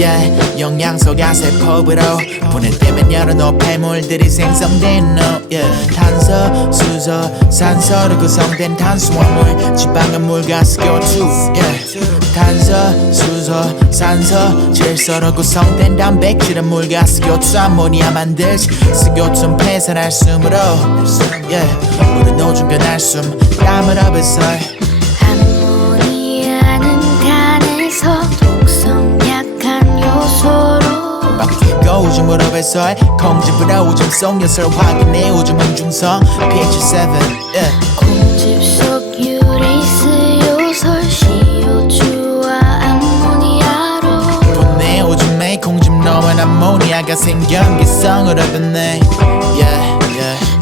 yeah 영양소가 세포부로 분해되면 여러 노폐물들이 생성된 no yeah 탄소 수소 산소로 구성된 탄수화물 지방은 물과 CO2 yeah 탄소 수소 산소 질소로 구성된 단백질은 물과 CO2 암모니아 만들지 CO2는 폐선할 숨으로. yeah 물은 오줌 변할 숨 땀으로 배설 바뀌고 오줌으로 배설 콩즙으로 오줌 속 요소를 확인해. 오줌은 중성. pH 7 yeah. 콩즙 속 유레이스 요솔 CO2와 암모니아로. 분해 오줌에 콩즙 넣은 암모니아가 생경기성으로 변해 yeah, yeah.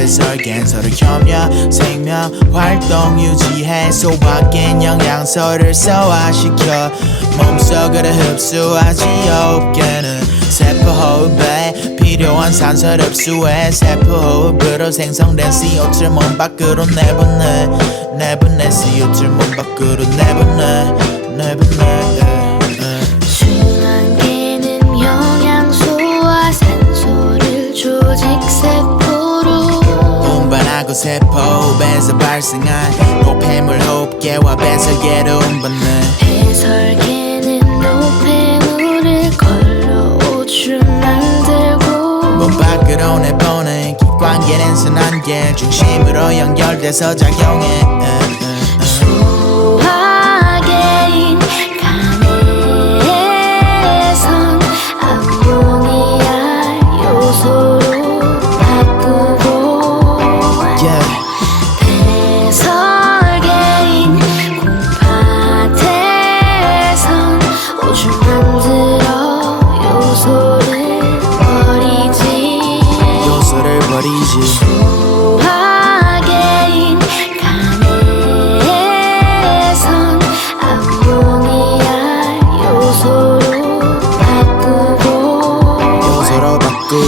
배설, 캔서를 협력, 생명, 활동 유지해 소화gen 영양소를 소화시켜 몸속으로 흡수하지 없게는 세포 호흡에 필요한 산소를 흡수해 세포 호흡으로 생성된 CO2를 몸 밖으로 내보내 내보내 CO2를 몸 밖으로 내보내 내보내 운반하고 세포에서 발생한 노폐물 호흡계와 배설계로 운반해 배설계는 노폐물을 걸러 오줌 만들고 몸 밖으로 내보내 기관계는 순환계 중심으로 연결돼서 작용해. 에, 에.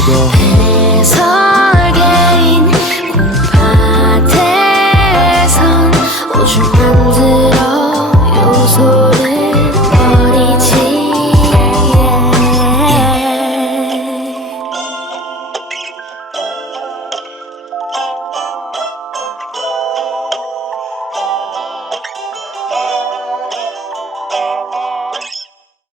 더